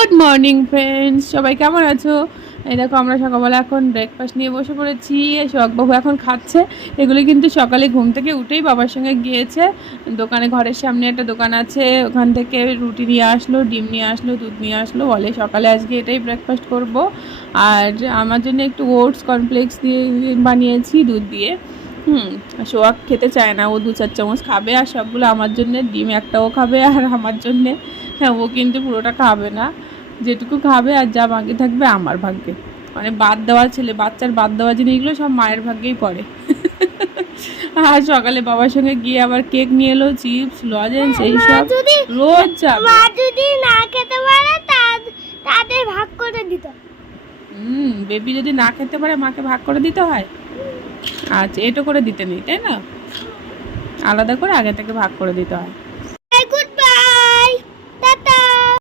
Good morning friends, সবাই কেমন আছো? এই দেখো আমরা সকালবেলা এখন ব্রেকফাস্ট নিয়ে বসে পড়েছি। সোহাগবাবু এখন খাচ্ছে। এগুলি কিন্তু সকালে ঘুম থেকে উঠেই বাবার সঙ্গে গিয়েছে দোকানে। ঘরের সামনে একটা দোকান আছে, ওখান থেকে রুটি নিয়ে আসলো, ডিম নিয়ে আসলো, দুধ নিয়ে আসলো। বলে সকালে আজকে এটাই ব্রেকফাস্ট করব। আর আমার জন্য একটু ওটস কর্নফ্লেক্স দিয়ে বানিয়েছি দুধ দিয়ে। সোহাগ খেতে চায় না, ও 2-4 চামচ খাবে, আর সবগুলো আমার জন্যে। ডিম একটাও খাবে আর আমার জন্যে। হ্যাঁ, ও কিন্তু পুরোটা খাবে না, যেটুকু খাবে আর যা বাকি থাকবে আমার ভাগ্যে। মানে বাদ দেওয়া ছেলে, বাচ্চার বাদ দেওয়া জিনিসগুলো সব মায়ের ভাগ্যেই পড়ে। আর সকালে বাবার সঙ্গে গিয়ে আবার কেক নিয়ে এলো, চিপস, লজেন্স, এইসব রোজ যাবে। মা যদি না খেতে পারে তাদের ভাগ করে দিত। বেবি যদি না খেতে পারে মাকে ভাগ করে দিতে হয়। আচ্ছা, এটা করে দিতে নেই, তাই না? আলাদা করে আগে থেকে ভাগ করে দিতে হয়।